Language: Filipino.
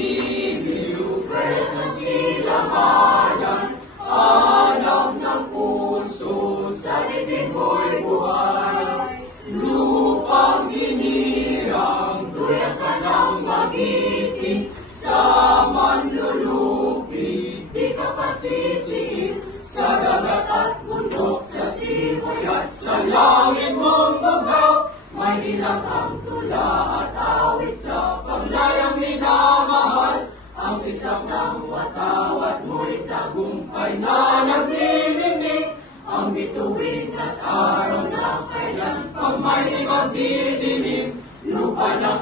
iliw, sa silanganan, hanap ng puso, sa libig mo'y buhay. Lupang hinirang, tuyat ka ng magiting, sa manlulupi, di ka pasisiin, sa dagat at bundok, sa simoy at sa langit mong bugaw, may nilagang tula at awit sa paglayang minamahal, ang isang ng watawat mo'y tagumpay na naglilinig, ang bituin at araw na kailan, pag may ibang didilim, lupa ng